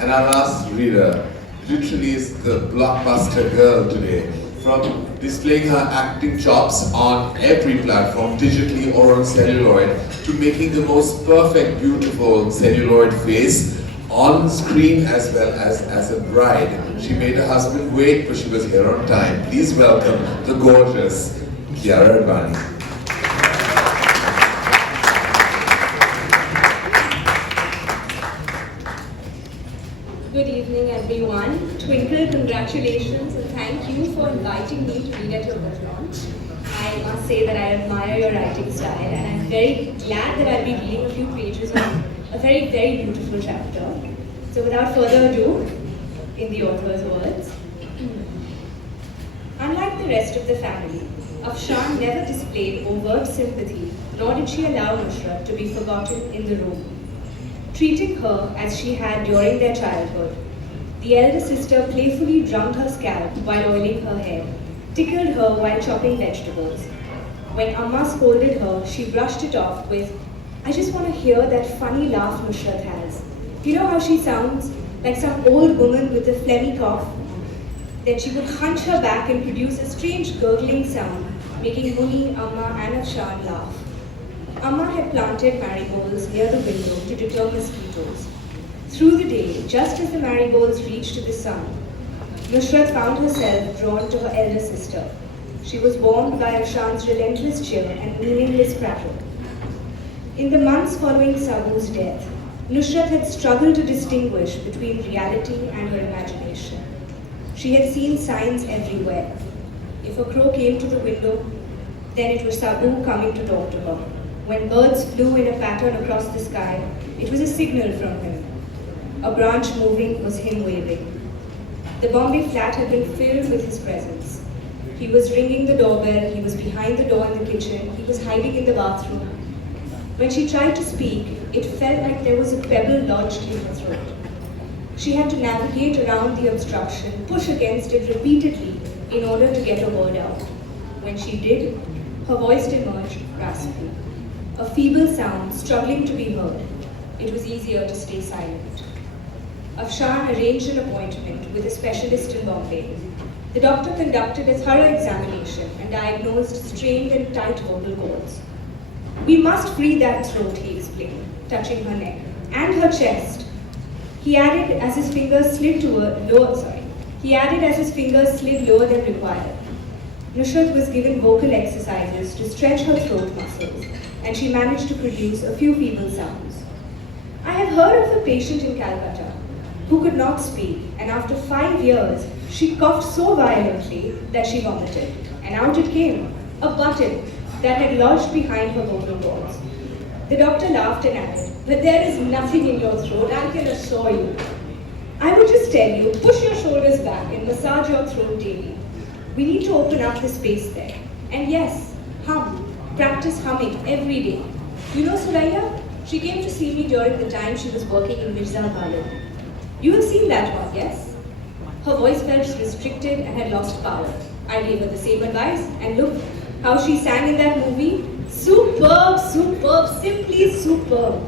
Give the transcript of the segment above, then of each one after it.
And our last reader literally is the blockbuster girl today. From displaying her acting chops on every platform, digitally or on celluloid, to making the most perfect, beautiful celluloid face on screen as well as a bride. She made her husband wait, but she was here on time. Please welcome the gorgeous Kiara. Good evening, everyone. Twinkle, congratulations and thank you for inviting me to read at your book launch. I must say that I admire your writing style and I'm very glad that I'll be reading a few pages of a very, very beautiful chapter. So without further ado, in the author's words, unlike the rest of the family, Afshan never displayed overt sympathy, nor did she allow Nusrat to be forgotten in the room. Treating her as she had during their childhood, the elder sister playfully drummed her scalp while oiling her hair, tickled her while chopping vegetables. When Amma scolded her, she brushed it off with, "I just want to hear that funny laugh Nusrat has. You know how she sounds? Like some old woman with a phlegmy cough?" Then she would hunch her back and produce a strange gurgling sound, making Muni, Amma and Afshan laugh. Amma had planted marigolds near the window to deter mosquitoes. Through the day, just as the marigolds reached the sun, Nusrat found herself drawn to her elder sister. She was warmed by Afshan's relentless cheer and meaningless prattle. In the months following Sabu's death, Nusrat had struggled to distinguish between reality and her imagination. She had seen signs everywhere. If a crow came to the window, then it was Sabu coming to talk to her. When birds flew in a pattern across the sky, it was a signal from him. A branch moving was him waving. The Bombay flat had been filled with his presence. He was ringing the doorbell, he was behind the door in the kitchen, he was hiding in the bathroom. When she tried to speak, it felt like there was a pebble lodged in her throat. She had to navigate around the obstruction, push against it repeatedly in order to get a word out. When she did, her voice emerged raspy. A feeble sound struggling to be heard. It was easier to stay silent. Afshan arranged an appointment with a specialist in Bombay. The doctor conducted a thorough examination and diagnosed strained and tight vocal cords. "We must free that throat," he explained, touching her neck, "and her chest." He added as his fingers slid lower than required. Nusrat was given vocal exercises to stretch her throat muscles, and she managed to produce a few feeble sounds. I have heard of a patient in Calcutta who could not speak, and after 5 years, she coughed so violently that she vomited, and out it came, a button that had lodged behind her vocal cords. The doctor laughed and added, "But there is nothing in your throat, I can assure you. I would just tell you, push your shoulders back and massage your throat daily. We need to open up the space there. And yes, hum. Practice humming every day. You know Suraya? She came to see me during the time she was working in Mirza Ghalib. You have seen that one, yes?" Her voice felt restricted and had lost power. I gave her the same advice, and look how she sang in that movie. Superb, superb, simply superb.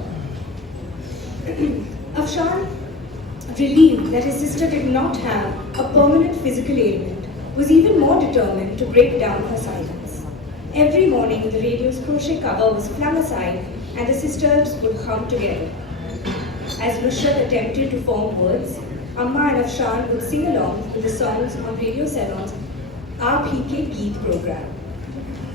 Afshan, relieved that his sister did not have a permanent physical ailment, was even more determined to break down her silence. Every morning, the radio's crochet cover was flung aside and the sisters would hum together. As Nusrat attempted to form words, Amma and Afshan would sing along with the songs on Radio Ceylon's Aap Hi Ke Geet program.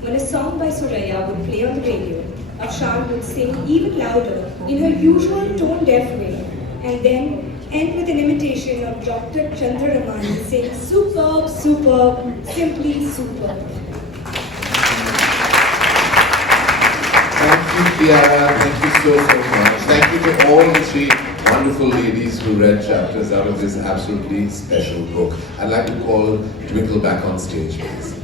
When a song by Suraya would play on the radio, Afshan would sing even louder in her usual tone-deaf way, and then end with an imitation of Dr. Chandra Ramani saying, "Superb, superb, simply superb." Thank you, Kiara. Thank you so much. Thank you to all the three wonderful ladies who read chapters out of this absolutely special book. I'd like to call Twinkle back on stage, please.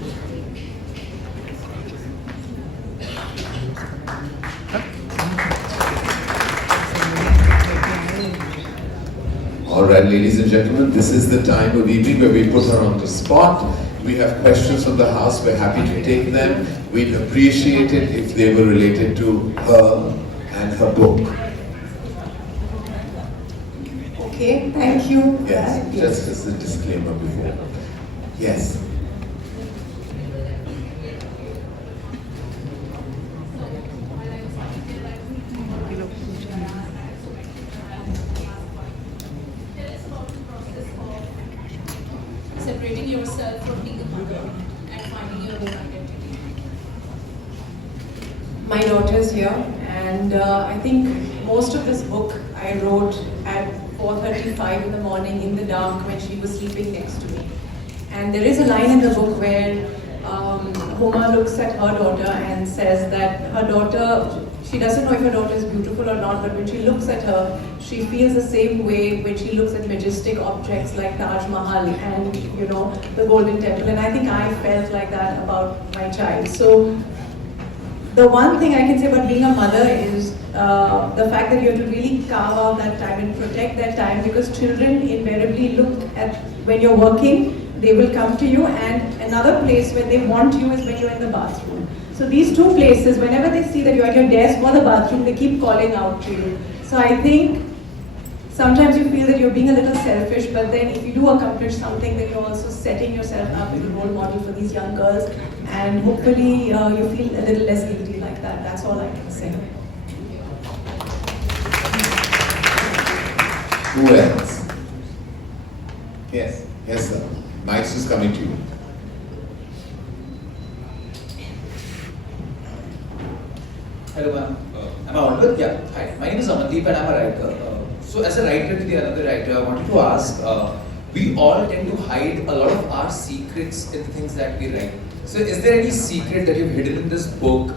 All right, ladies and gentlemen, this is the time of evening where we put her on the spot. We have questions from the house. We're happy to take them. We'd appreciate it if they were related to her and her book. Okay, thank you. Yes, just as a disclaimer before. Yes. Separating yourself from being a mother and finding your own identity. My daughter's here, and I think most of this book I wrote at 4:35 in the morning in the dark when she was sleeping next to me. And there is a line in the book where Homa looks at her daughter and says that her daughter, she doesn't know if her daughter is beautiful or not, but when she looks at her, she feels the same way when she looks at majestic objects like Taj Mahal and, you know, the Golden Temple. And I think I felt like that about my child. So the one thing I can say about being a mother is the fact that you have to really carve out that time and protect that time, because children invariably look at, when you're working, they will come to you, and another place where they want you is when you're in the bathroom. So these two places, whenever they see that you're at your desk or the bathroom, they keep calling out to you. So I think sometimes you feel that you're being a little selfish, but then if you do accomplish something, then you're also setting yourself up as a role model for these young girls, and hopefully you feel a little less guilty like that. That's all I can say. Who else? Yes, yes sir. Mike's is coming to you. Hello ma'am. Am I audible? Yeah. Hi. My name is Amandeep and I'm a writer. So as a writer to the another writer, I wanted to ask, we all tend to hide a lot of our secrets in things that we write. So is there any secret that you've hidden in this book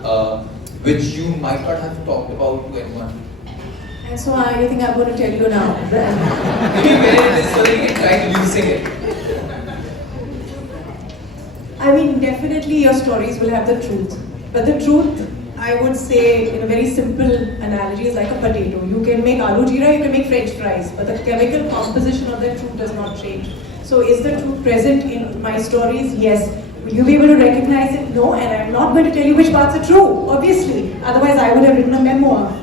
which you might not have talked about to anyone? And so I think I'm going to tell you now. Maybe where it is so that you can try using it. I mean, definitely your stories will have the truth. But the truth, I would say, in a very simple analogy, is like a potato. You can make aloo jeera, you can make French fries, but the chemical composition of that truth does not change. So is the truth present in my stories? Yes. Will you be able to recognize it? No, and I'm not going to tell you which parts are true, obviously. Otherwise, I would have written a memoir.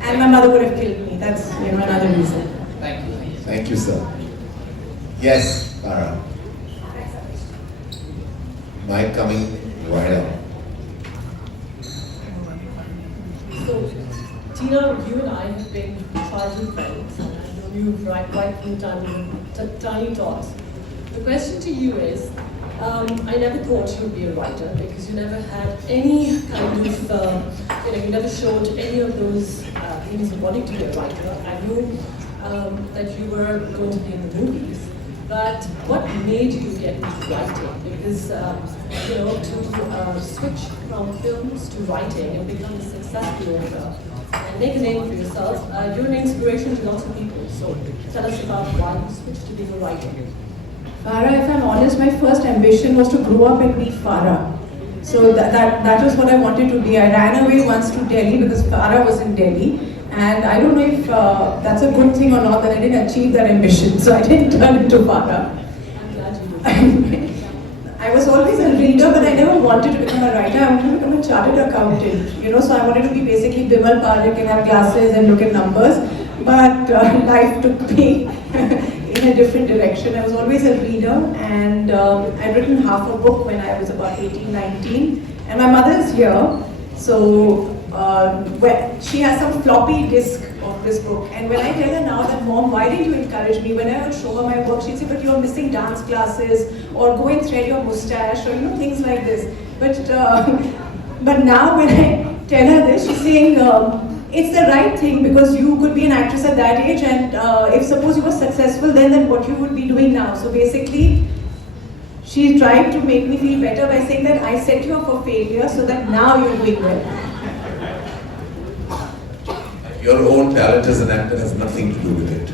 And my mother would have killed me. That's another reason. Thank you. Thank you, sir. Yes, Karan. Mike coming right up. So, Tina, you and I have been childhood friends, and I've known you right from tiny tots. The question to you is, I never thought you would be a writer because you never had any kind of, you never showed any of those things of wanting to be a writer. I knew that you were going to be in the movies, but what made you get into writing? Because, to switch from films to writing and become a successful author and make a name for yourself, you're an inspiration to lots of people. So tell us about why you switched to being a writer. Farah, if I'm honest, my first ambition was to grow up and be Farah. So that was what I wanted to be. I ran away once to Delhi because Farah was in Delhi. And I don't know if that's a good thing or not, that I didn't achieve that ambition. So I didn't turn into Farah. I'm glad you did. I was always a reader, but I never wanted to become a writer. I wanted to become a chartered accountant. So I wanted to be basically Bimal Parekh and have glasses and look at numbers. But life took me in a different direction. I was always a reader, and I'd written half a book when I was about 18, 19. And my mother's here, so she has some floppy disk of this book. And when I tell her now that, Mom, why didn't you encourage me? When I would show her my work, she'd say, but you're missing dance classes, or go and thread your mustache, or things like this. But now when I tell her this, she's saying, it's the right thing, because you could be an actress at that age, and if suppose you were successful then what you would be doing now. So basically, she tried to make me feel better by saying that I set you up for failure so that now you're doing well. Your own talent as an actor has nothing to do with it.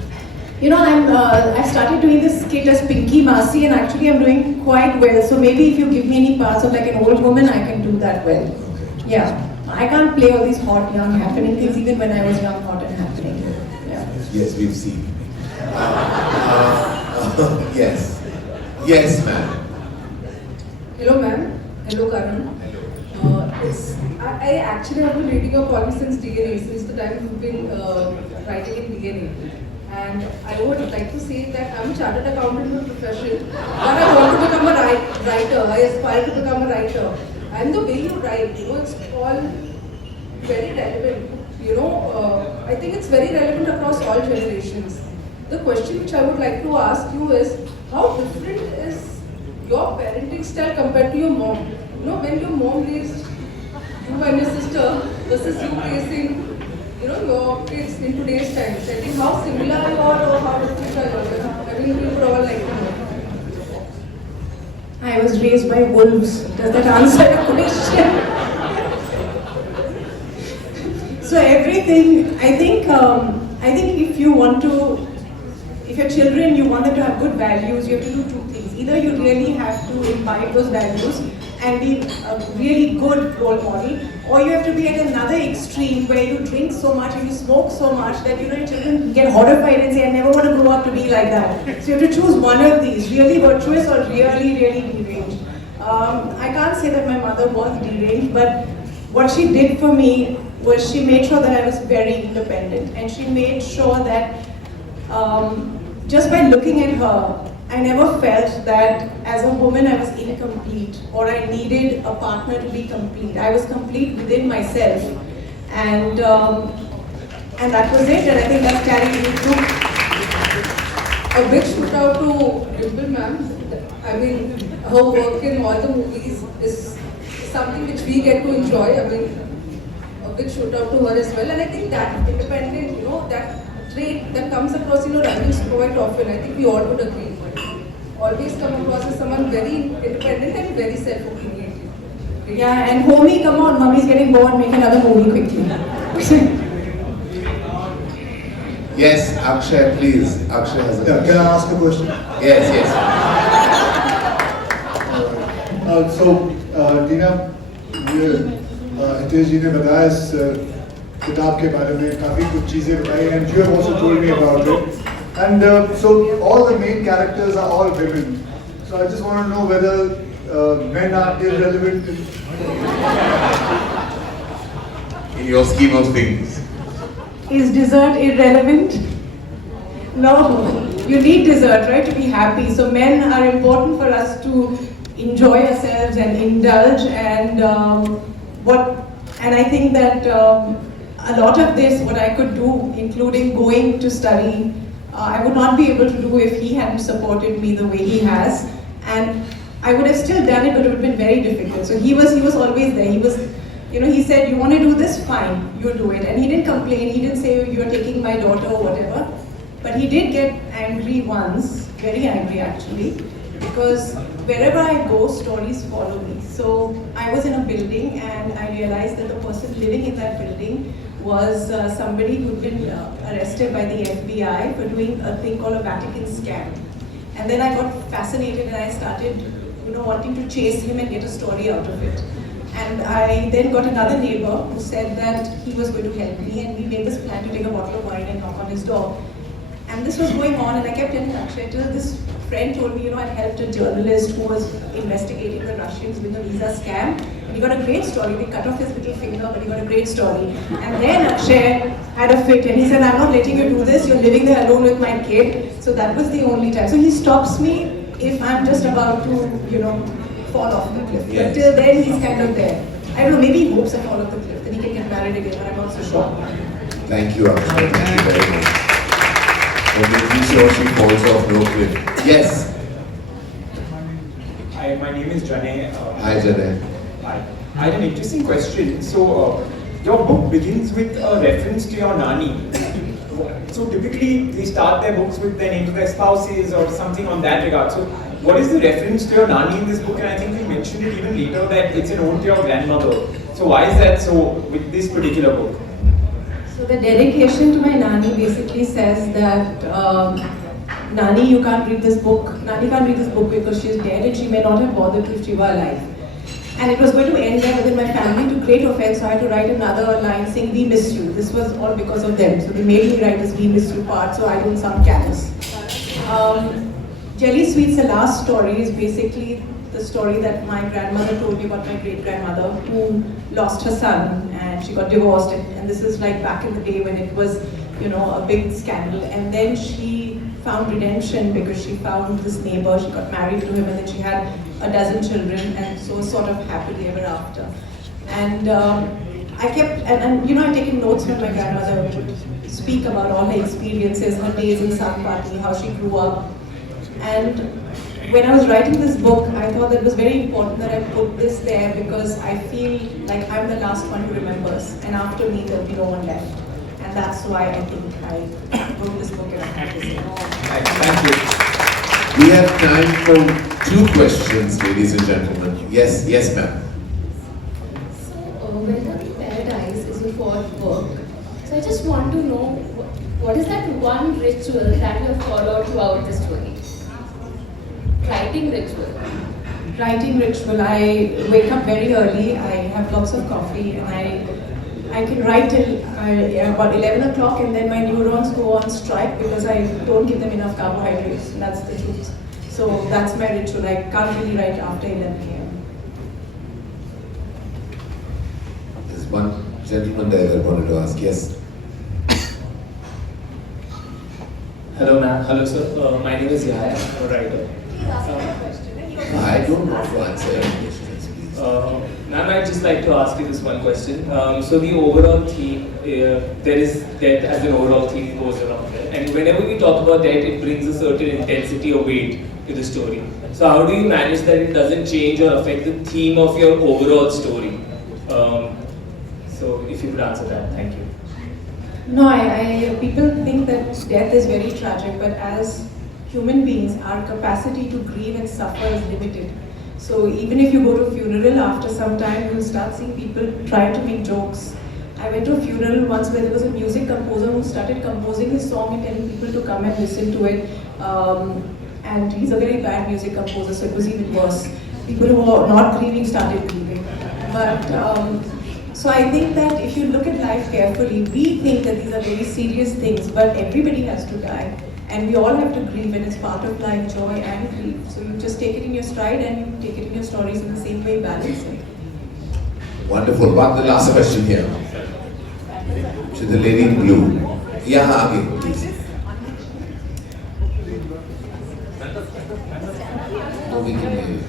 I've started doing this skit as Pinky Masi, and actually I'm doing quite well. So maybe if you give me any parts of like an old woman, I can do that well. Okay. Yeah. I can't play all these hot, young, happening things, even when I was young, hot and happening. Yeah. Yes, we've seen. Yes. Yes, ma'am. Hello, ma'am. Hello, Karan. I actually have been reading your column since DNA, since the time you've been writing in DNA. And I would like to say that I'm a chartered accountant by profession, but I want to become a writer. I aspire to become a writer. And the way you write, it's all very relevant. I think it's very relevant across all generations. The question which I would like to ask you is, how different is your parenting style compared to your mom? When your mom raised you and your sister versus you raising, your kids in today's times. I think how similar you are or how different are you? I think we would all like to know. I was raised by wolves. Does that answer your question? So everything, I think if you want to, if your children, you want them to have good values, you have to do two things. Either you really have to imbibe those values and be a really good role model, or you have to be at another extreme where you drink so much and you smoke so much that your children get horrified and say, I never want to grow up to be like that. So you have to choose one of these, really virtuous or really, really deranged. I can't say that my mother was deranged, but what she did for me was she made sure that I was very independent, and she made sure that just by looking at her, I never felt that as a woman I was incomplete or I needed a partner to be complete. I was complete within myself, and that was it, and I think that carried me through. A big shout out to Dimple ma'am. I mean, her work in all the movies is something which we get to enjoy. I mean, a big shout out to her as well. And I think that independent, that trait that comes across, writings quite often, I think we all would agree. Always come across as someone very independent and very self-opinionated. Yeah, and homie, come on, mommy's getting bored, make another movie quickly. Yes, Akshay, please. Akshay has a question. Can I ask a question? Yes. टीना, हितेश जी ने बताया इस किताब के बारे में काफ़ी कुछ चीज़ें बताई, and you have also told me about it. And so all the main characters are all women. So I just want to know whether men are irrelevant In your scheme of things. Is dessert irrelevant? No, you need dessert, right, to be happy. So men are important for us to enjoy ourselves and indulge, and I think that a lot of this, what I could do, including going to study, I would not be able to do if he hadn't supported me the way he has, and I would have still done it, but it would have been very difficult. So he was always there. He was, he said, you want to do this, fine, you do it. And he didn't complain, he didn't say, you're taking my daughter or whatever. But he did get angry once, very angry actually, because wherever I go, stories follow me. So I was in a building and I realized that the person living in that building was somebody who'd been arrested by the FBI for doing a thing called a Vatican scam. And then I got fascinated and I started, wanting to chase him and get a story out of it. And I then got another neighbor who said that he was going to help me, and we made this plan to take a bottle of wine and knock on his door. And this was going on, and I kept in touch until this friend told me, I'd helped a journalist who was investigating the Russians with the visa scam. And he got a great story. They cut off his little finger, but he got a great story. And then Akshay had a fit, and he said, I'm not letting you do this. You're living there alone with my kid. So that was the only time. So he stops me if I'm just about to, fall off the cliff. Yes. But till then, he's kind of there. I don't know, maybe he hopes I fall off the cliff, then he can get married again, but I'm not so sure. Thank you, Akshay. Thank you very much. For making sure she falls off no cliff. Yes. Hi, my name is Janay. Hi, Janay. Hi. I had an interesting question. So, your book begins with a reference to your nani. So typically, they start their books with the names of their spouses or something on that regard. So, what is the reference to your nani in this book? And I think you mentioned it even later that it's an ode to your grandmother. So why is that so with this particular book? So the dedication to my nani basically says that Nani, you can't read this book. Nani can't read this book because she's dead and she may not have bothered if she were alive. And it was going to end there within my family, to great offense, so I had to write another line saying, we miss you. This was all because of them. So they made me write this we miss you part so I don't sound callous. Jelly Sweets, the last story, is basically the story that my grandmother told me about my great-grandmother who lost her son and she got divorced. And this is like back in the day when it was a big scandal. And then she found redemption because she found this neighbor, she got married to him, and then she had a dozen children, and so sort of happily ever after. And I kept, I'd taken notes when my grandmother would speak about all her experiences, her days in Sampati, how she grew up. And when I was writing this book, I thought that it was very important that I put this there because I feel like I'm the last one who remembers, and after me there'll be no one left. And that's why I think I wrote this book and I have this. Thank you. We have time for 2 questions, ladies and gentlemen. Yes, ma'am. So, Welcome to Paradise is your 4th book. So I just want to know, what is that one ritual that you have followed throughout the story? Writing ritual. Writing ritual. I wake up very early, I have lots of coffee, and I can write till about 11 o'clock, and then my neurons go on strike because I don't give them enough carbohydrates. That's the truth. So that's my ritual. I can't really write after 11 a.m. There's one gentleman there that wanted to ask. Yes. Hello, ma'am. Hello, sir. My name is Yahya. I'm a writer. I don't know to answer any questions, please. Ma'am, I'd just like to ask you this one question. So the overall theme, there is death as an overall theme goes around there. And whenever we talk about death, it brings a certain intensity or weight to the story. So how do you manage that it doesn't change or affect the theme of your overall story? So if you could answer that, thank you. No, people think that death is very tragic, but as human beings, our capacity to grieve and suffer is limited. So even if you go to a funeral, after some time you'll start seeing people try to make jokes. I went to a funeral once where there was a music composer who started composing his song and telling people to come and listen to it. And he's a very bad music composer, so it was even worse. People who are not grieving started grieving. But so I think that if you look at life carefully, we think that these are very serious things, but everybody has to die. And we all have to grieve, and it's part of life, joy and grief. So you just take it in your stride and you take it in your stories in the same way, balance it. Wonderful. One, the last question here. To the lady in blue. Yeah, aage, please. Oh, we can hear you.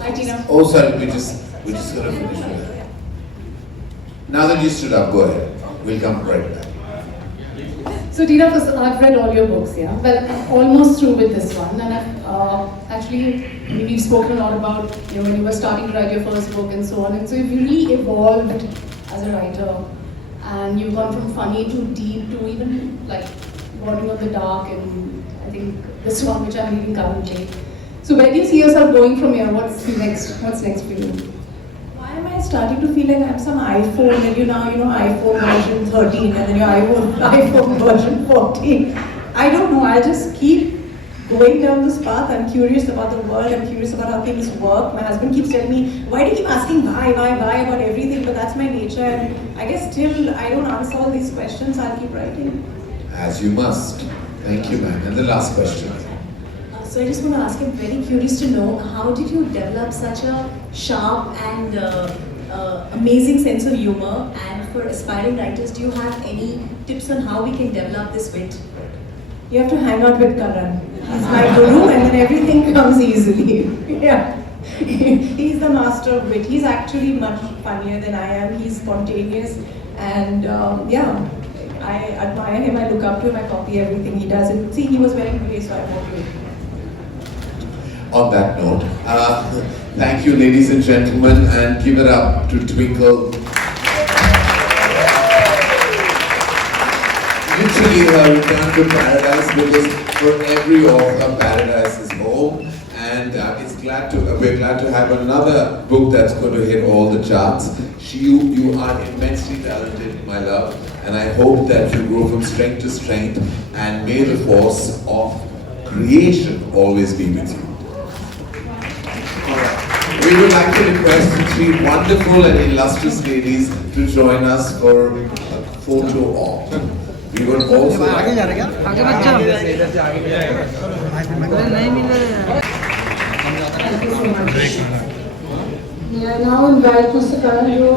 Hi, Tina. Oh, sorry, we're just gonna finish with that. Now that you stood up, go ahead. We'll come right back. So Tina, first, I've read all your books, yeah. Well, I'm almost through with this one, and I've actually, we've spoken a lot about when you were starting to write your first book and so on, and so you've really evolved as a writer, and you've gone from funny to deep to even like Bordering on the Dark, and I think this one which I'm reading currently. So where do you see yourself going from here? What's next? What's next for you? Why am I starting to feel like I'm some iPhone and iPhone version 13 and then your iPhone version 14? I don't know, I just keep going down this path. I'm curious about the world, I'm curious about how things work. My husband keeps telling me, why do you keep asking why about everything? But that's my nature, and I guess till I don't answer all these questions, I'll keep writing. As you must. Thank you, ma'am. And the last question. So I just want to ask, I'm very curious to know, how did you develop such a sharp and amazing sense of humor? And for aspiring writers, do you have any tips on how we can develop this wit? You have to hang out with Karan. He's my guru, and then everything comes easily. Yeah. He's the master of wit. He's actually much funnier than I am. He's spontaneous, and yeah, I admire him. I look up to him. I copy everything he does. And see, he was wearing grey, so I bought it. On that note, thank you, ladies and gentlemen, and give it up to Twinkle. Literally her return to paradise, because for every author, paradise is home, and we're glad to have another book that's going to hit all the charts. You are immensely talented, my love, and I hope that you grow from strength to strength, and may the force of creation always be with you. We would like to request the three wonderful and illustrious ladies to join us for a photo op. We would also May I now invite Mr. Karan to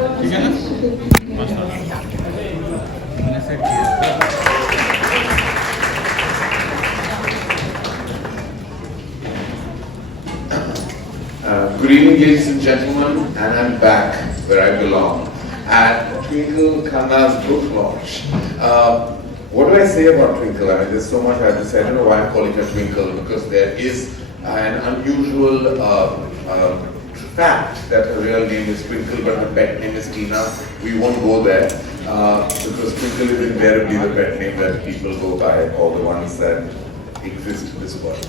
Good evening, ladies and gentlemen, and I'm back where I belong at Twinkle Khanna's book launch. What do I say about Twinkle? I mean, there's so much I have to say. I don't know why I'm calling her Twinkle, because there is an unusual fact that her real name is Twinkle, but her pet name is Tina. We won't go there because Twinkle is invariably the pet name that people go by, all the ones that exist in this world.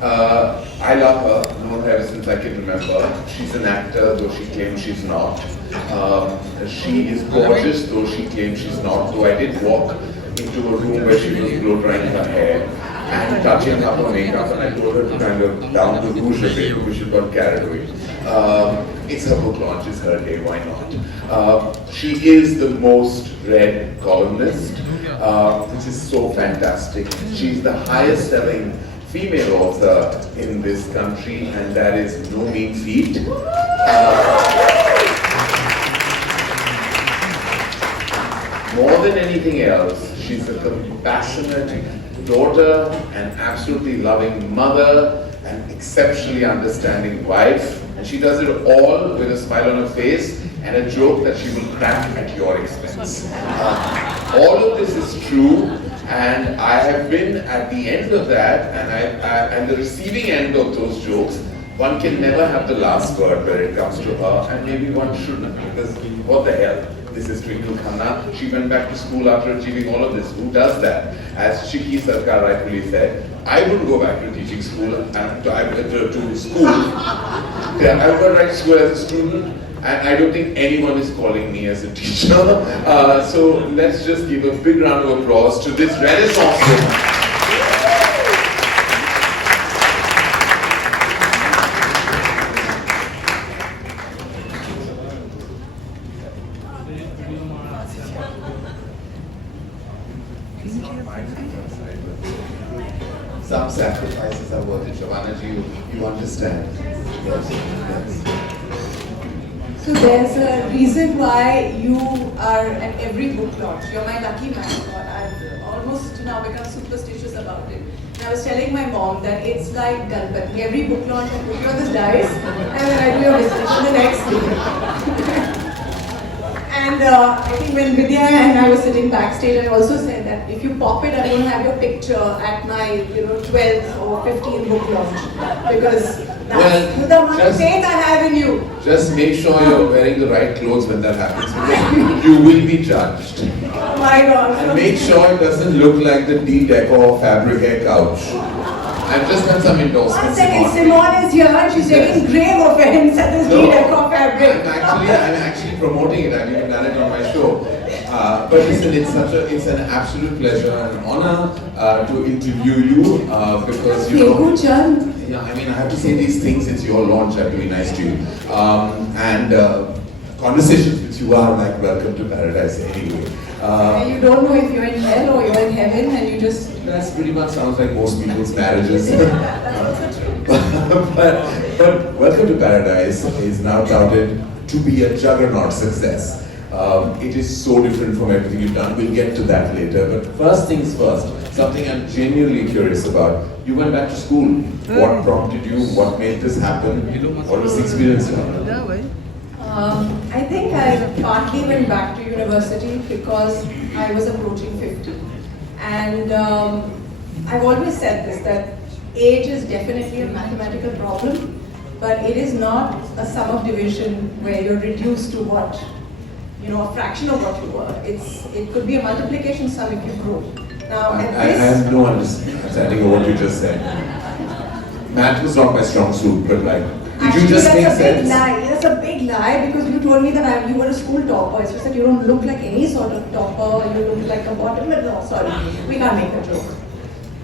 I love her, known her ever since I can remember. She's an actor, though she claims she's not. She is gorgeous, though she claims she's not. Though I did walk into a room where she was blow drying her hair and touching up her makeup, and I told her to kind of down the rouge a bit because she got carried away. It's her book launch, it's her day, why not? She is the most read columnist, which is so fantastic. She's the highest selling female author in this country, and that is no mean feat. More than anything else, she's a compassionate daughter, an absolutely loving mother, an exceptionally understanding wife, and she does it all with a smile on her face and a joke that she will crack at your expense. All of this is true, and I have been at the end of that, and the receiving end of those jokes. One can never have the last word when it comes to her, and maybe one shouldn't, because what the hell? This is Twinkle Khanna. She went back to school after achieving all of this. Who does that? As Shiki Sarkar rightfully said, I wouldn't go back to teaching school, to school. Yeah, I would go back to school as a student, and I don't think anyone is calling me as a teacher. So let's just give a big round of applause to this Renaissance woman. Some sacrifices are worth it, Shabana, you understand. Yes, yes. So there's a reason why you are at every book launch. You're my lucky man. I've almost now become superstitious about it. And I was telling my mom that it's like Ganpati. Every book launch I put you on this dice, and then I do your visitation the next day. And I think when Vidya and I were sitting backstage, I also said that if you pop it, I'm going to have your picture at my 12th or 15th book launch, because that's the much faith I have in you. Just make sure you're wearing the right clothes when that happens, because you will be judged. Oh my God. And make sure it doesn't look like the D-Decor fabric hair couch. I've just done some endorsements. 1 second, Simone is here and she's taking grave offense at this D-Decor fabric. I'm actually promoting it. I've even done it on my show. But listen, it's an absolute pleasure and honor to interview you because you know. Yeah, I mean, I have to say these things. It's your launch. I have to be nice to you. Conversations with you are like welcome to paradise anyway. You don't know if you're in hell or you're in heaven, and you just. That's pretty much sounds like most people's marriages. but welcome to paradise is now touted to be a juggernaut success. It is so different from everything you've done. We'll get to that later. But first things first, something I'm genuinely curious about. You went back to school. What prompted you? What made this happen? What was the experience like? I think I partly went back to university because I was approaching 50. And I've always said this, that age is definitely a mathematical problem, but it is not a sum of division where you're reduced to what, a fraction of what you were. It could be a multiplication sum if you grow. Now, I have no understanding of what you just said. Math was not my strong suit, but like, did you just make sense? Big lie. That's a big lie, because you told me that you were a school topper. It's just that you don't look like any sort of topper. You look like a bottom. No, sorry, we can't make a joke.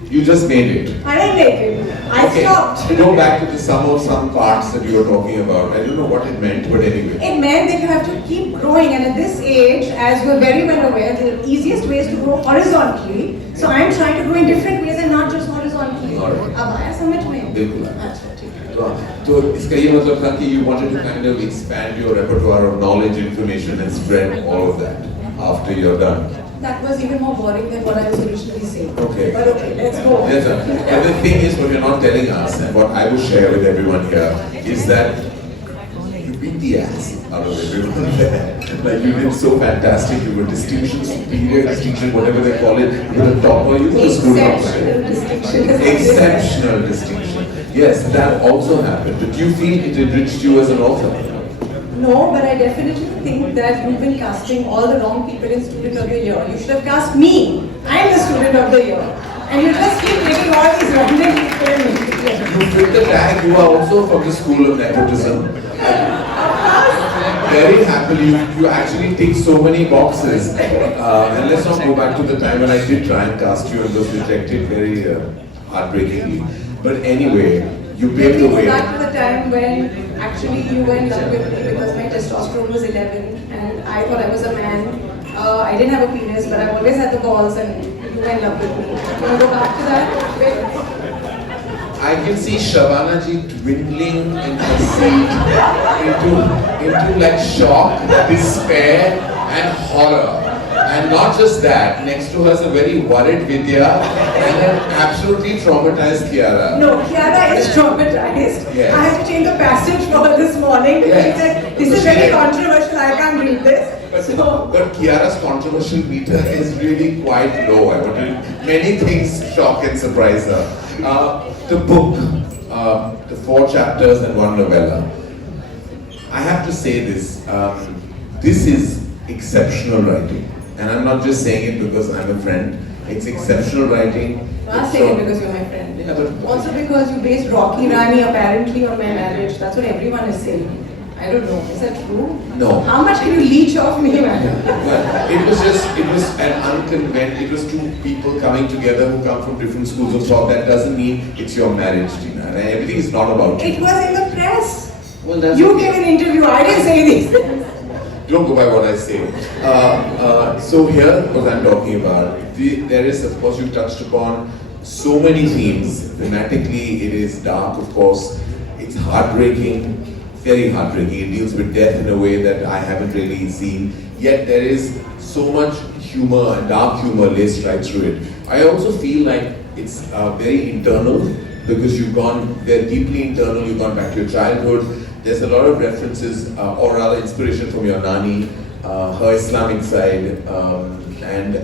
You just made it. I didn't make it. I stopped. Go back to the sum of some parts that you were talking about. I don't know what it meant, but anyway. It meant that you have to keep growing, and at this age, as we're very well aware, the easiest way is to grow horizontally. So I'm trying to grow in different ways and not just horizontally. All right. अब आया समझ में? बिल्कुल। अच्छा ठीक है। तो इसका ये मतलब था कि you wanted to kind of expand your repertoire of knowledge, information, and spread all of that after you're done. That was even more boring than what I was originally saying. Okay. But okay, let's go on. Yes, sir. But the thing is, what you're not telling us, and what I will share with everyone here, is that you beat the ass out of everyone there. Like you did so fantastic. You were distinction, superior distinction, whatever they call it. You were the topper. You were the school topper. Exceptional distinction. Yes, that also happened. But do you feel it enriched you as an author? No, but I definitely think that you've been casting all the wrong people in Student of the Year. You should have cast me. I'm the Student of the Year. And you just keep making all these random people in. You fit the tag. You are also from the school of nepotism. Very happily, you actually tick so many boxes. And let's not go back to the time when I did try and cast you and was rejected very heartbreakingly. But anyway, you paved the way. Go back to the time when actually you were in love with me because my testosterone was 11 and I thought I was a man. I didn't have a penis, but I always had the balls and you were in love with me. You want to go back to that? I can see Shabana ji dwindling in her seat into like shock, despair and horror. And not just that, next to her is a very worried Vidya and an absolutely traumatized Kiara. No, Kiara is traumatized. Yes. I had to change the passage for her this morning. Yes. She said, this is very controversial, I can't read this. But Kiara's controversial meter is really quite low. I wanted many things shock and surprise her. The book, the 4 chapters and 1 novella. I have to say this, this is exceptional writing. And I'm not just saying it because I'm a friend. It's exceptional writing. I'm not saying it because you're my friend. Yeah, but Also because you based Rocky Rani apparently on my marriage. That's what everyone is saying. I don't know. Is that true? No. How much can you leech off me, man? Well, it was an unconventional, it was 2 people coming together who come from different schools of thought. That doesn't mean it's your marriage, Tina. And everything is not about you. It was in the press. Well, that's You okay. gave an interview. I didn't say these things. Don't go by what I say. So here, what I'm talking about, there is, of course, you touched upon so many themes. Thematically, it is dark, of course. It's heartbreaking, very heartbreaking. It deals with death in a way that I haven't really seen. Yet there is so much humor and dark humor laced right through it. I also feel like it's very internal because you've gone very deeply internal. You've gone back to your childhood. There's a lot of references, or rather inspiration from your Nani, her Islamic side, and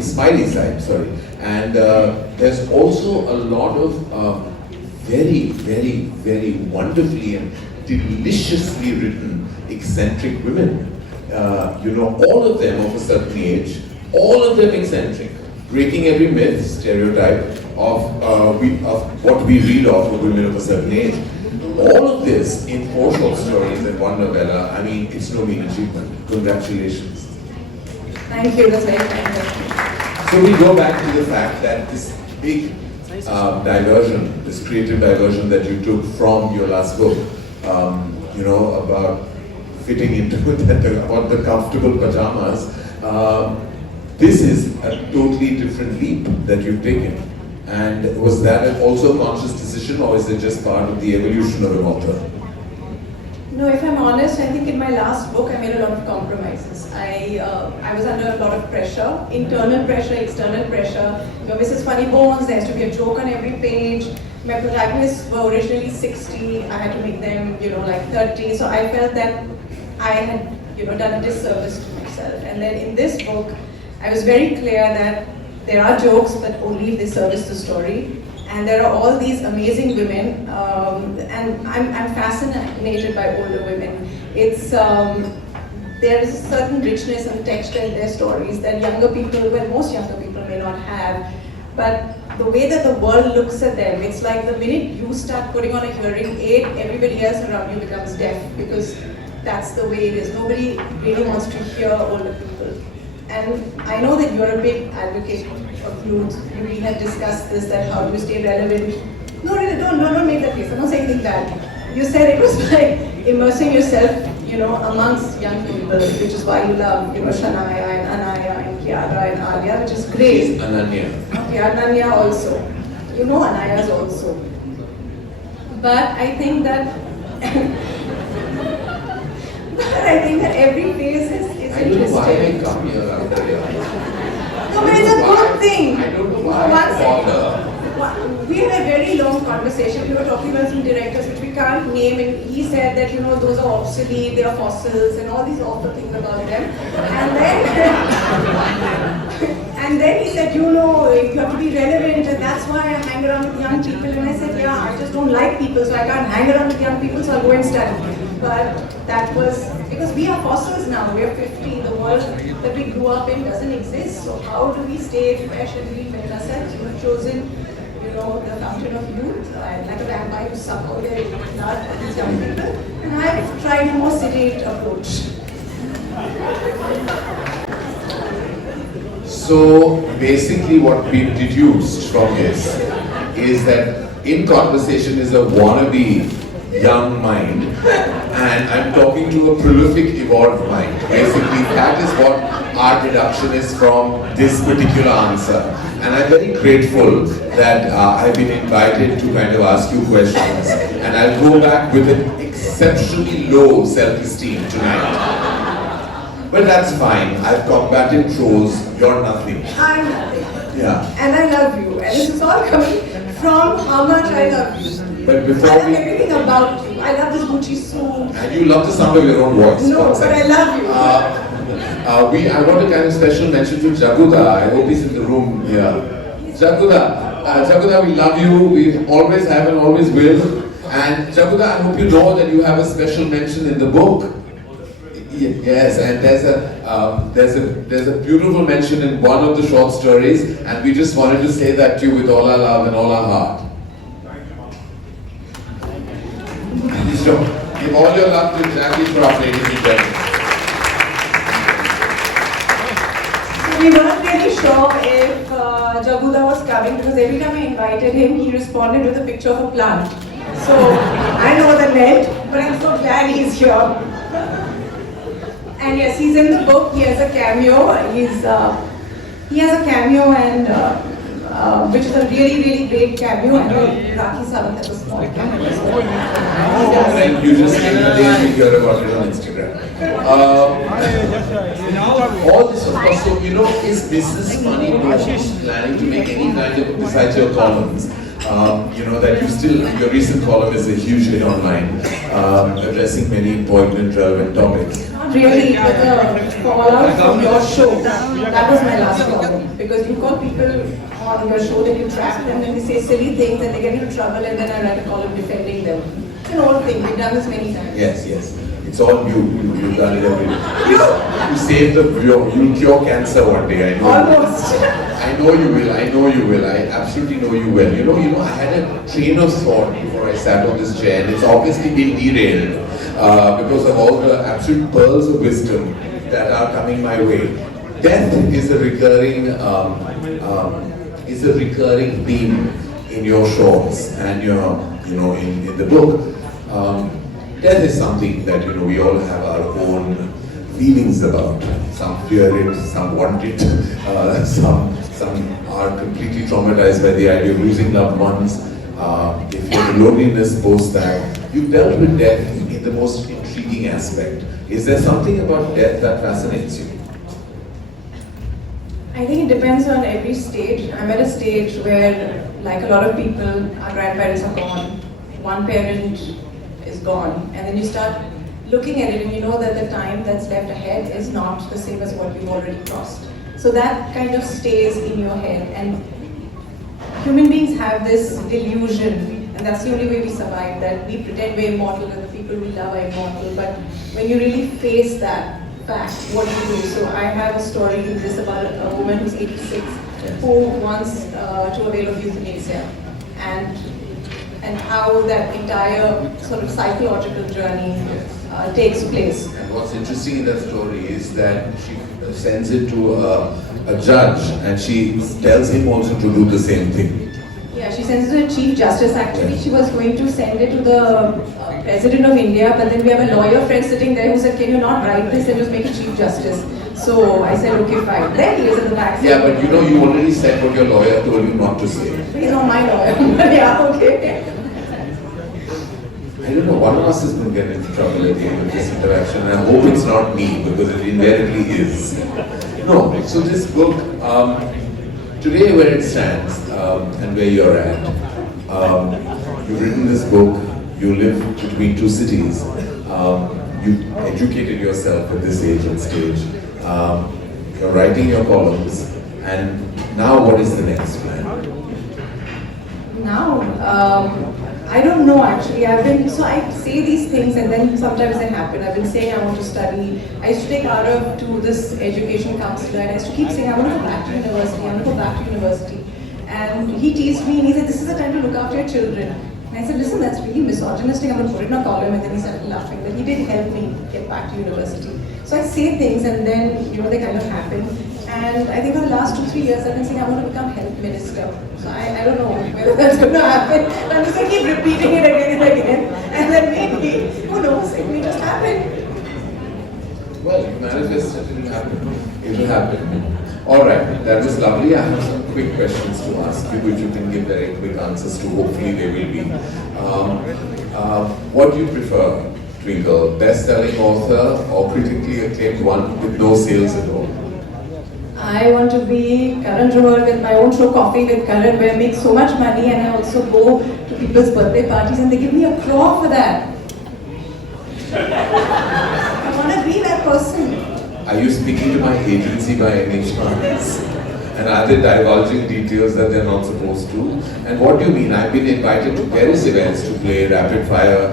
Ismaili side, sorry. And there's also a lot of very, very, very wonderfully and deliciously written eccentric women. You know, all of them of a certain age, all of them eccentric, breaking every myth, stereotype of what we read of women of a certain age. All of this in 4 short stories and 1 novella, I mean, it's no mean achievement. Congratulations. Thank you, that's very kind of you. So we go back to the fact that this big diversion, this creative diversion that you took from your last book, you know, about fitting into about the comfortable pajamas, this is a totally different leap that you've taken. And was that also a conscious decision, or is it just part of the evolution of an author? No, if I'm honest, I think in my last book I made a lot of compromises. I was under a lot of pressure, internal pressure, external pressure. You know, Mrs. Funny Bones, there has to be a joke on every page. My protagonists were originally 60, I had to make them, you know, like 30. So I felt that I had, you know, done a disservice to myself. And then in this book, I was very clear that there are jokes, but only if they service the story. And there are all these amazing women, and I'm fascinated by older women. It's there is a certain richness and texture in their stories that younger people, well, most younger people may not have. But the way that the world looks at them, it's like the minute you start putting on a hearing aid, everybody else around you becomes deaf, because that's the way it is. Nobody really wants to hear older people. And I know that you're a big advocate of youth. We have discussed this, that how do you stay relevant. No, really, don't make that face. I'm not saying anything bad. You said it was like immersing yourself, you know, amongst young people, which is why you love, you know, Shania and Anaya and Kiara and Alia, which is great. Ananya. Okay, Ananya also. You know Anaya's also. But I think that every phase is I don't know why I interesting. come here after here. No, but it's a good thing. I don't know why One I second. bother. We had a very long conversation. We were talking about some directors which we can't name, and he said that those are obsolete, they are fossils, and all these awful things about them. And then, and then he said, you have to be relevant, and that's why I hang around with young people. And I said, yeah, I just don't like people, so I can't hang around with young people, so I'll go and study. But that was because we are fossils now. We are 50. The world that we grew up in doesn't exist. So how do we stay fresh and reinvent ourselves? You have chosen the fountain of youth, like a vampire to suck all their blood of these young people. And I've tried a more sedate approach. So basically what we deduced from this is that in conversation is a wannabe young mind, and I'm talking to a prolific evolved mind. Basically that is what our deduction is from this particular answer. And I'm very grateful that I've been invited to kind of ask you questions, and I'll go back with an exceptionally low self-esteem tonight. But that's fine. I've combated trolls. You're nothing. I'm nothing. Yeah. And I love you. And this is all coming from how much I love you. But before I love everything about you. I love this Gucci suit. And you love the sound of your own voice. No, but I love you. I want to kind of special mention to Jaguda. I hope he's in the room here. Jaguda, we love you. We always have and always will. And Jaguda, I hope you know that you have a special mention in the book. Yes, and there's a beautiful mention in one of the short stories, and we just wanted to say that to you with all our love and all our heart. So, give all your love to Jackie Shroff, ladies and gentlemen. So we weren't really sure if Jaguda was coming because every time I invited him, he responded with a picture of a plant. So I know the net, but I'm so glad he's here. And yes, he's in the book. He has a cameo. He has a cameo, and which is a really, really great cameo. I know Rakhi Sawant has a small cameo. And you just came today to hear about it on Instagram. All this, of course, so is business money planning to make any kind of, besides your columns? That your recent column is a huge hit online, addressing many important, relevant topics. Really, but the fallout from your show, that was my last problem. Because you call people on your show, then you trap them, and they say silly things, and they get into trouble, and then I write a column defending them. It's an old thing, we've done this many times. Yes. It's all you. You've done it every day. You saved you'll cure cancer one day, I know. Almost. I know you will. I absolutely know you will. I had a train of thought before I sat on this chair, and it's obviously been derailed because of all the absolute pearls of wisdom that are coming my way. Death is a recurring theme in your shorts and in the book. Death is something that we all have our own feelings about. Some fear it, some want it, some are completely traumatized by the idea of losing loved ones. If you're in loneliness post that, you've dealt with death in the most intriguing aspect. Is there something about death that fascinates you? I think it depends on every stage. I'm at a stage where, like a lot of people, our grandparents are gone. One parent is gone, and then you start looking at it and you know that the time that's left ahead is not the same as what you've already crossed. So that kind of stays in your head, and human beings have this delusion, and that's the only way we survive, that we pretend we're immortal and the people we love are immortal, but when you really face that fact, what do you do? So I have a story in this about a woman who's 86 who wants to avail of euthanasia, and how that entire sort of psychological journey takes place. And what's interesting in that story is that she sends it to a judge, and she tells him also to do the same thing. Yeah, she sends it to the Chief Justice actually. She was going to send it to the President of India, but then we have a lawyer friend sitting there who said, can you not write this and just make it Chief Justice? So I said, okay, fine. There he is in the back. Yeah, but you already said what your lawyer told you not to say. He's not my lawyer. Yeah, okay. I don't know, one of us is going to get into trouble at the end of this interaction, and I hope it's not me, because it invariably is. No, so this book, today where it stands, and where you're at, you've written this book, you live between two cities, you educated yourself at this age and stage, you're writing your columns, and now what is the next plan? Now, I don't know actually. So I say these things and then sometimes they happen. I've been saying I want to study. I used to take Kiara to this education counselor and I used to keep saying I want to go back to university, I want to go back to university. And he teased me and he said, this is the time to look after your children. And I said, listen, that's really misogynistic. I'm going to put it in a column, and then he started laughing. But he did help me get back to university. So I say things and then, they kind of happen. And I think for the last 2-3 years, I've been saying I want to become health minister. So I don't know whether that's going to happen. But I'm just going to keep repeating it again and again. And then maybe, who knows, it may just happen. Well, you manifest it, it will happen. It will happen. Alright, that was lovely. I have some quick questions to ask you, which you can give very quick answers to. Hopefully they will be. What do you prefer, Twinkle? Best-selling author or critically acclaimed one with no sales at all? I want to be Karan with my own show, Coffee with Karan, where I make so much money and I also go to people's birthday parties and they give me a crop for that. I want to be that person. Are you speaking to my agency by any chance? And are they divulging details that they're not supposed to? And what do you mean? I've been invited to various events to play rapid fire,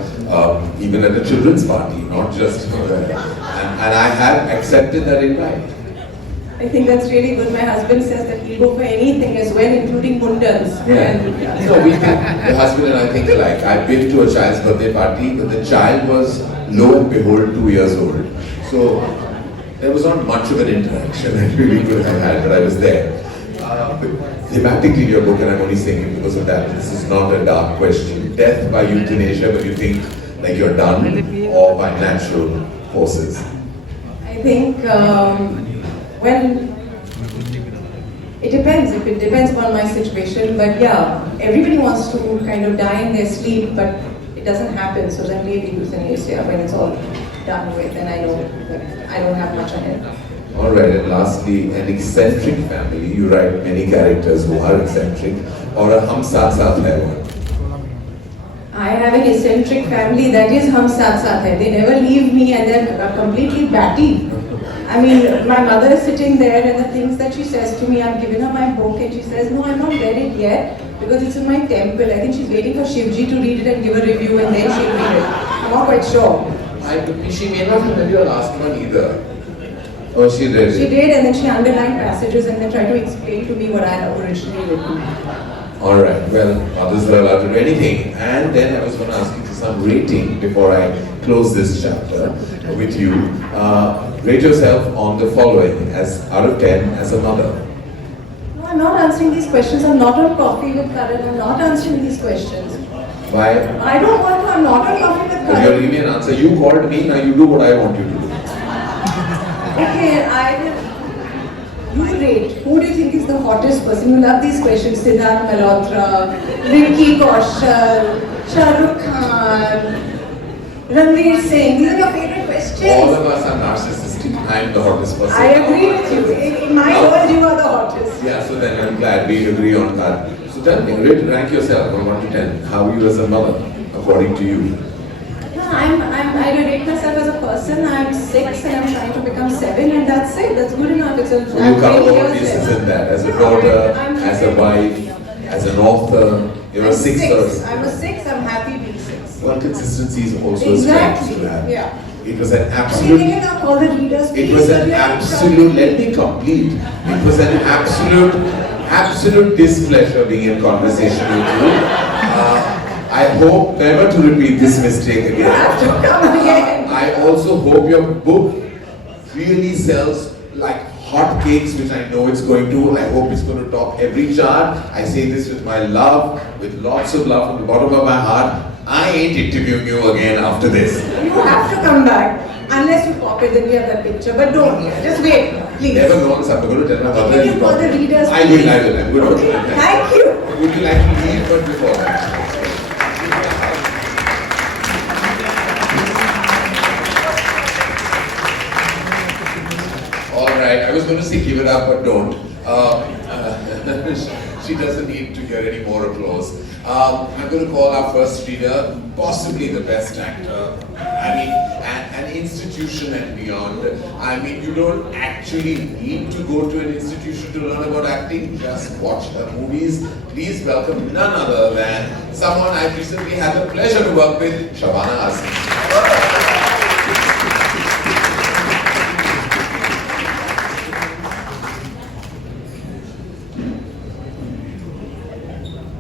even at a children's party, not just and I have accepted that invite. I think that's really good. My husband says that he'll go for anything as well, including mundans. Yeah. No, we think, the husband and I think alike. I've been to a child's birthday party, but the child was, lo and behold, 2 years old. So there was not much of an interaction I really could have had, but I was there. But thematically in your book, and I'm only saying it because of that, this is not a dark question. Death by euthanasia when you think like you're done, or by natural forces? I think, well, it depends. It depends upon my situation, but yeah, everybody wants to kind of die in their sleep, but it doesn't happen, so then maybe euthanasia when it's all done with, and I know that I don't have much ahead. Alright, and lastly, an eccentric family. You write many characters who are eccentric, or a hum saath saath hai one? I have an eccentric family that is hum saath saath hai. They never leave me and they're completely batty. I mean, my mother is sitting there and the things that she says to me, I've given her my book and she says, no, I've not read it yet because it's in my temple. I think she's waiting for Shivji to read it and give a review and then she'll read it. I'm not quite sure. She may not have read your last one either. Oh, she read it? She did, and then she underlined passages and then tried to explain to me what I had originally written. Alright, well, others are allowed to do anything. And then I was going to ask you for some rating before I close this chapter with you. Rate yourself on the following, as out of 10 as a mother. No, I'm not answering these questions. I'm not on Coffee with Karan. I'm not answering these questions. Why? I don't want to. I'm not on Coffee with Karan. You're giving me an answer. You called me, now you do what I want you to do. Okay, I will. You rate. Who do you think is the hottest person? You love these questions. Siddharth Malhotra, Vicky Kaushal, Shah Rukh Khan, Ranveer Singh. These are your favorite questions. All of us are narcissistic. I'm the hottest person. I agree with you. In my world, you are the hottest. Yeah, so then I'm glad we agree on that. So tell me, rank yourself from 1 to 10. How are you as a mother, according to you? I rate myself as a person. I'm 6 and I'm trying to become 7, and that's it. That's good enough. It's a. So you cover all bases in that. As a daughter, as a wife, as an author. You're a 6 person. I'm a 6. I'm happy being 6. Well, consistency is also Exactly. a strength to have. Yeah. It was an You absolute. can now call the readers. It was an absolute. Let me complete. It was an absolute displeasure being in conversation with you. I hope never to repeat this mistake again. You have to come again. I also hope your book really sells like hot cakes, which I know it's going to. I hope it's going to top every chart. I say this with my love, with lots of love from the bottom of my heart. I ain't interviewing you again after this. You have to come back. Unless you pop it, then we have that picture. But don't. Just wait, please. Never go on, I'm going to tell my mother. Can you call the readers? I will. I'm good. Okay. Thank you. Would you like to leave but before that? going to say give it up, but don't. She doesn't need to hear any more applause. I'm going to call our first reader, possibly the best actor. I mean, an institution and beyond. I mean, you don't actually need to go to an institution to learn about acting. Just watch her movies. Please welcome none other than someone I've recently had the pleasure to work with, Shabana Azmi.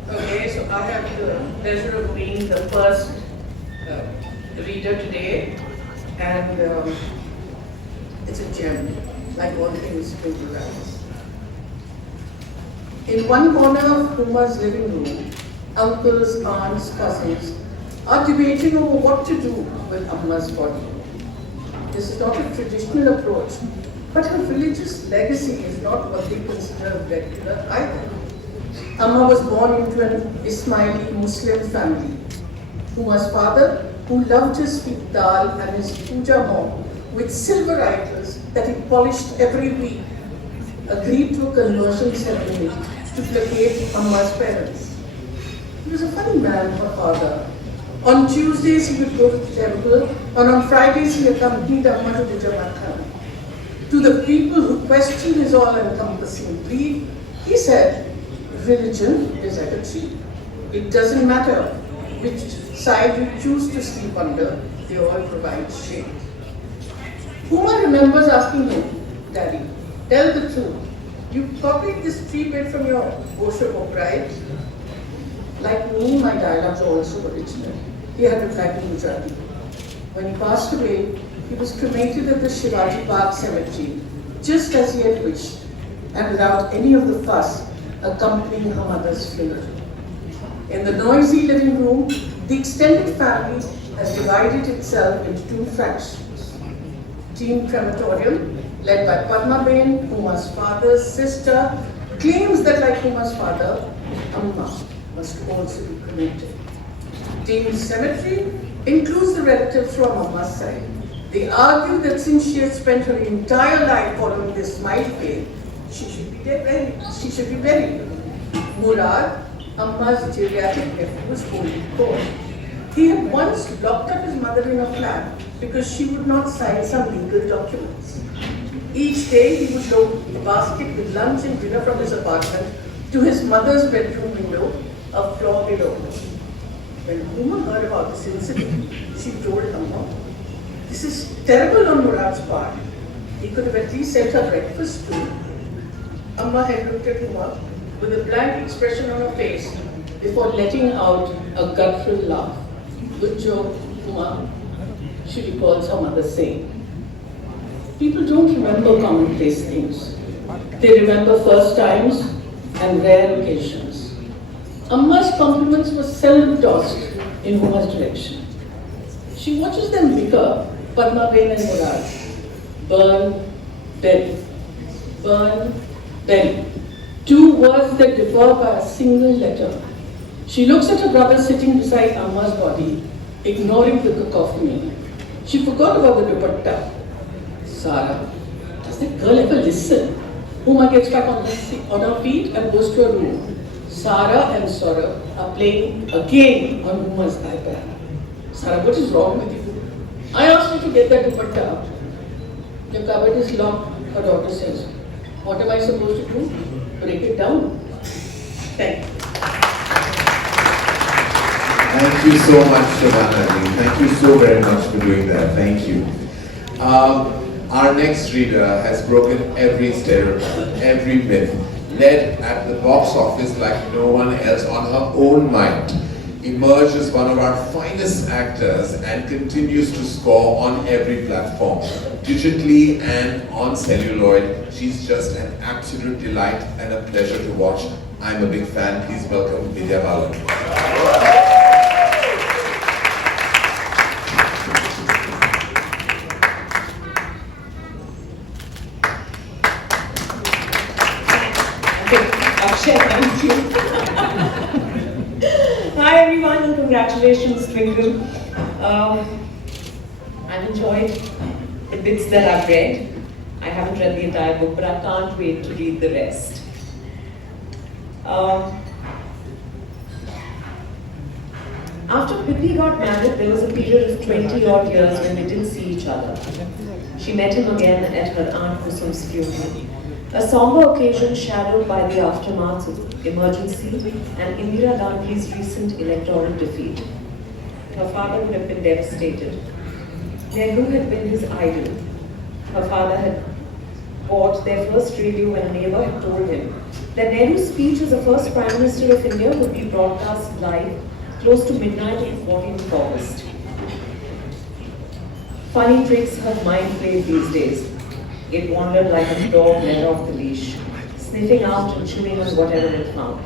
Okay, so I have the pleasure of being the first reader today, and it's a gem, like all things Twinkle. In one corner of Kumar's living room, uncles, aunts, cousins are debating over what to do with Amma's body. This is not a traditional approach, but her religious legacy is not what they consider regular either. Amma was born into an Ismaili Muslim family. Kumar's father, who loved his sweet dal and his puja mom with silver idols that he polished every week, agreed to a conversion ceremony to placate Amma's parents. He was a funny man, her father. On Tuesdays he would go to the temple, and on Fridays he accompanied Amma to the Jamathan. To the people who questioned his all-encompassing belief, he said, religion is like a tree. It doesn't matter which side you choose to sleep under, they all provide shade. Kumar remembers asking him, Daddy, tell the truth. You copied this tree bit from your Osho book, right? Like me, my dialogues are also original. He had replied to Gujarati. When he passed away, he was cremated at the Shivaji Park cemetery, just as he had wished, and without any of the fuss accompanying her mother's funeral. In the noisy living room, the extended family has divided itself into two fractions. Team Crematorium, led by Padma Ben, Kumar's father's sister, claims that like Kumar's father, Amma must also be cremated. Team Cemetery includes the relatives from Amma's side. They argue that since she has spent her entire life following this mild faith, she should be buried. Murad, Amma's geriatric nephew, was holding court. He had once locked up his mother in a flat because she would not sign some legal documents. Each day he would load a basket with lunch and dinner from his apartment to his mother's bedroom window, a floor below. When Uma heard about this incident, she told Amma, "This is terrible on Murad's part. He could have at least sent her breakfast too." Amma had looked at Uma with a blank expression on her face before letting out a guttural laugh. Good joke, Uma, she recalls her mother saying. People don't remember commonplace things. They remember first times and rare occasions. Amma's compliments were seldom tossed in Uma's direction. She watches them bicker, Padma Ben and Murad. Burn, bury. Burn, bury. Two words that differ by a single letter. She looks at her brother sitting beside Amma's body, ignoring the cacophony. She forgot about the dupatta. Sara, does that girl ever listen? Uma gets back on her feet and goes to her room. Sara and Saurabh are playing a game on Uma's iPad. Sara, what is wrong with you? I asked you to get that dupatta out. Your cupboard is locked, her daughter says. What am I supposed to do? Break it down? Thank you. Thank you so much, Shabana. Thank you so very much for doing that. Thank you. Our next reader has broken every stereotype, every myth, led at the box office like no one else on her own mind, emerged as one of our finest actors and continues to score on every platform, digitally and on celluloid. She's just an absolute delight and a pleasure to watch. I'm a big fan. Please welcome Vidya. Akshay, thank you. Hi everyone and congratulations, Twinkle. I've enjoyed the bits that I've read. I haven't read the entire book, but I can't wait to read the rest. After Pippi got married, there was a period of 20 odd years when they didn't see each other. She met him again at her Aunt Kusum's funeral. A somber occasion shadowed by the aftermath of emergency and Indira Gandhi's recent electoral defeat. Her father would have been devastated. Nehru had been his idol. Her father had bought their first radio when a neighbor had told him that Nehru's speech as the first Prime Minister of India would be broadcast live close to midnight on 14th August. Funny tricks her mind played these days. It wandered like a dog let off the leash, sniffing out and chewing on whatever it found.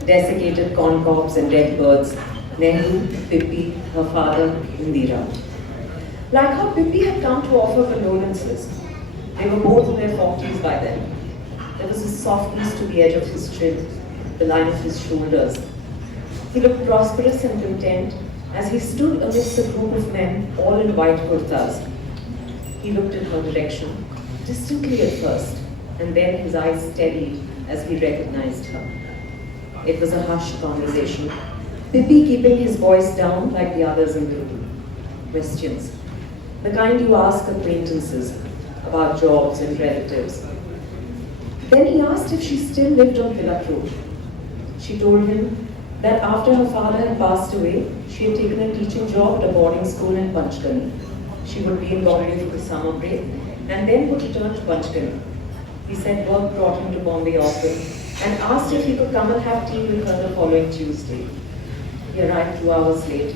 Desiccated corn cobs and dead birds, Nehru, Pippi, her father, Indira. Like how Pippi had come to offer condolences. They were both in their 40s by then. There was a softness to the edge of his chin, the line of his shoulders. He looked prosperous and content as he stood amidst a group of men, all in white kurtas. He looked in her direction, distantly at first, and then his eyes steadied as he recognized her. It was a hushed conversation, Pippi keeping his voice down like the others in the room. Questions, the kind you ask acquaintances about jobs and relatives. Then he asked if she still lived on Tilak Road. She told him that after her father had passed away, she had taken a teaching job at a boarding school in Panchgani. She would be in Bombay for the summer break and then would return to Panchgani. He said work brought him to Bombay often and asked if he could come and have tea with her the following Tuesday. He arrived 2 hours late,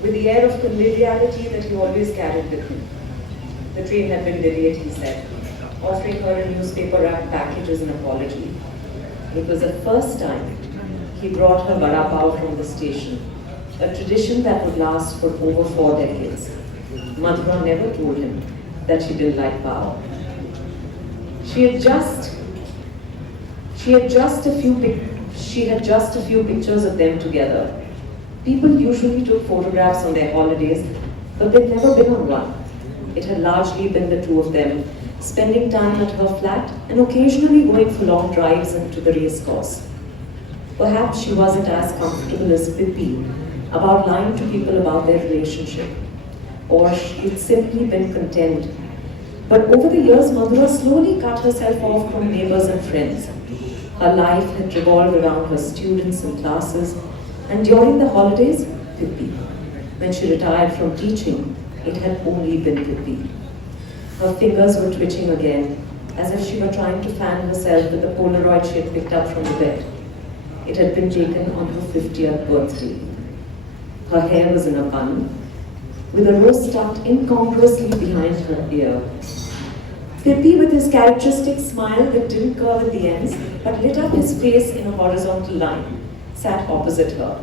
with the air of conviviality that he always carried with him. The train had been delayed, he said, offering her a newspaper-wrapped package as an apology. It was the first time he brought her vada pav from the station, a tradition that would last for over 4 decades. Madhura never told him that she didn't like pav. She had just a few pictures of them together. People usually took photographs on their holidays, but they'd never been on one. It had largely been the two of them, spending time at her flat and occasionally going for long drives into the race course. Perhaps she wasn't as comfortable as Pippi about lying to people about their relationship, or she'd simply been content. But over the years, Madhura slowly cut herself off from neighbors and friends. Her life had revolved around her students and classes, and during the holidays, Pippi. When she retired from teaching, it had only been Pippi. Her fingers were twitching again, as if she were trying to fan herself with the Polaroid she had picked up from the bed. It had been taken on her 50th birthday. Her hair was in a bun, with a rose tucked incongruously behind her ear. Pippi, with his characteristic smile that didn't curve at the ends, but lit up his face in a horizontal line, sat opposite her,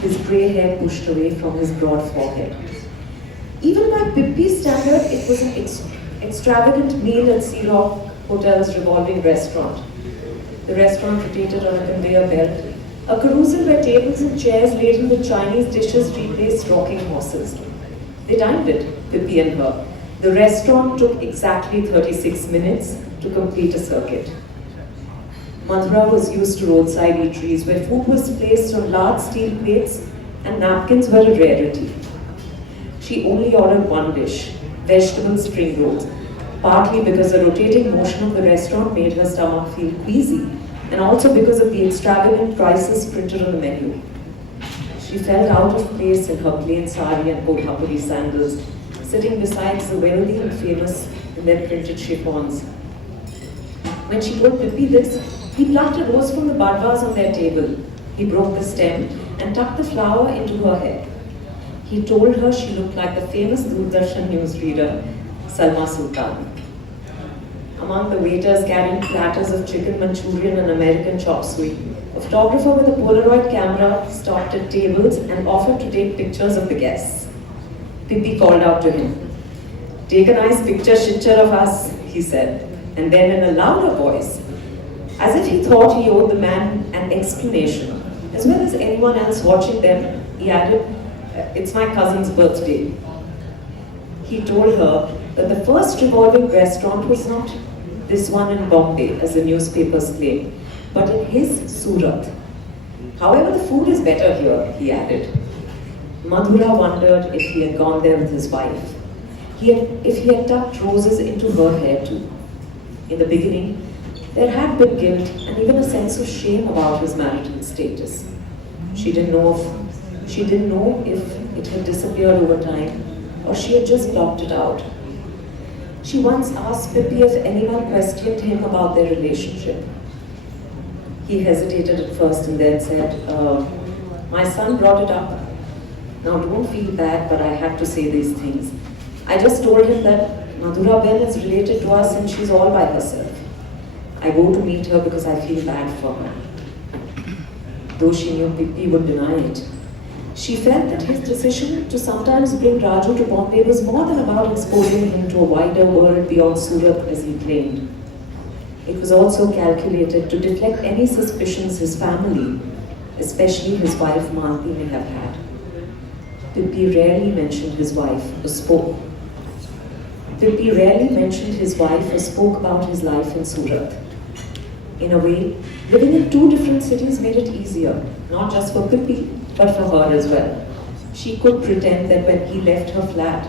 his grey hair pushed away from his broad forehead. Even by Pippi's standard, it was an extravagant meal at Shroff Hotel's revolving restaurant. The restaurant rotated on a conveyor belt, a carousel where tables and chairs laden with Chinese dishes replaced rocking horses. They dined it, Pippi and her. The restaurant took exactly 36 minutes to complete a circuit. Madhura was used to roadside eateries where food was placed on large steel plates and napkins were a rarity. She only ordered one dish, vegetable spring rolls, partly because the rotating motion of the restaurant made her stomach feel queasy, and also because of the extravagant prices printed on the menu. She felt out of place in her plain sari and Kolhapuri sandals, sitting beside the wealthy and famous in their printed chiffons. When she told Pippi this, he plucked a rose from the bud vase on their table. He broke the stem and tucked the flower into her hair. He told her she looked like the famous Doordarshan newsreader, Salma Sultan. Among the waiters carrying platters of chicken Manchurian and American chop suey, a photographer with a Polaroid camera stopped at tables and offered to take pictures of the guests. Pippi called out to him. "Take a nice picture of us," he said, and then in a louder voice, as if he thought he owed the man an explanation, as well as anyone else watching them, he added, "It's my cousin's birthday." He told her that the first revolving restaurant was not this one in Bombay, as the newspapers claim, but in his Surat. However, the food is better here, he added. Madhura wondered if he had gone there with his wife, if he had tucked roses into her hair too. In the beginning, there had been guilt and even a sense of shame about his marital status. She didn't know if it had disappeared over time or she had just blocked it out. She once asked Pippi if anyone questioned him about their relationship. He hesitated at first and then said, my son brought it up. Now don't feel bad, but I had to say these things. I just told him that Madhura Ben is related to us and she's all by herself. I go to meet her because I feel bad for her. Though she knew Pippi would deny it. She felt that his decision to sometimes bring Raju to Bombay was more than about exposing him to a wider world beyond Surat as he claimed. It was also calculated to deflect any suspicions his family, especially his wife Malti, may have had. Pippi rarely mentioned his wife or spoke. Pippi rarely mentioned his wife or spoke about his life in Surat. In a way, living in two different cities made it easier, not just for Pippi, but for her as well. She could pretend that when he left her flat,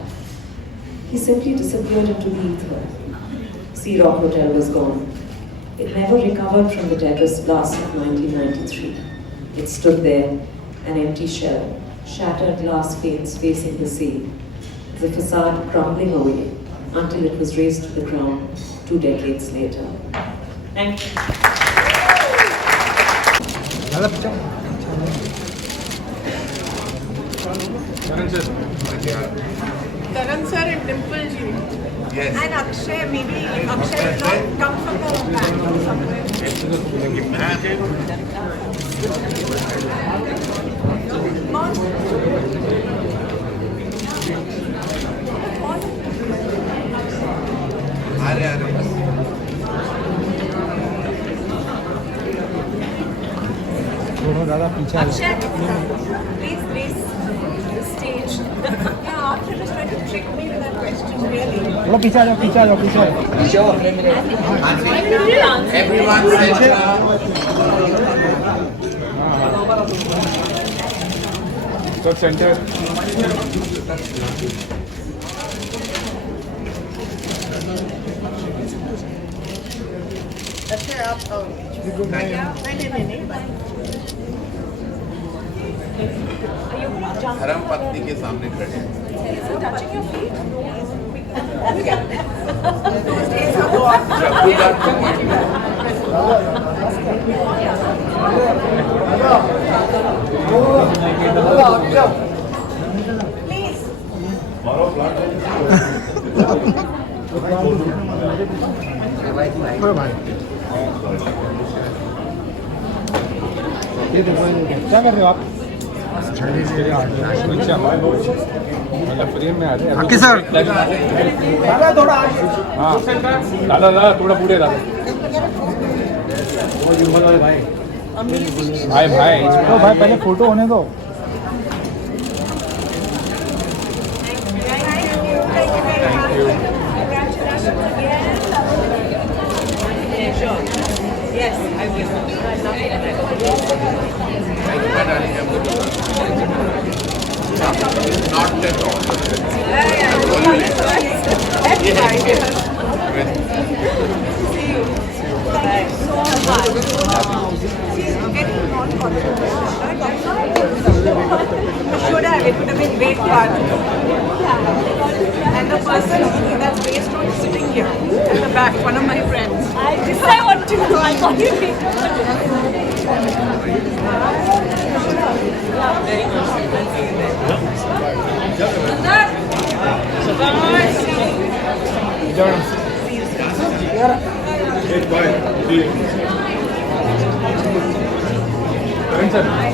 he simply disappeared into the ether. Sea Rock Hotel was gone. It never recovered from the terrorist blast of 1993. It stood there, an empty shell, shattered glass panes facing the sea, the facade crumbling away until it was razed to the ground 2 decades later. Thank you. Karan sir and Dimple ji. Yes. And Akshay, maybe Akshay will not come from the back or somewhere. दोनों ज़्यादा पीछे Akshay, please grace the stage. Yeah, Akshay was trying to trick me with that question, really. थोड़ा पीछे आ जाओ पीछे आ जाओ पीछे Everyone center. Sub centre Akshay, आप नहीं. धर्म पत्नी के सामने खड़े हैं। Is he touching your feet? Please. ये देखो क्या कर रहे हो आप अच्छा मतलब फ्रेम में आ रहे हैं सर दादा थोड़ा हाँ दादा थोड़ा पूरे दादा भाई भाई तो भाई पहले फोटो होने दो Yes, I will. Not at all. That's right. See you. Thank you so much. She's getting non-confident. Should have. It would have been great fun. And the person that's based on is sitting here at the back, one of my friends. This I want to know. I thought you'd be very good. Bye.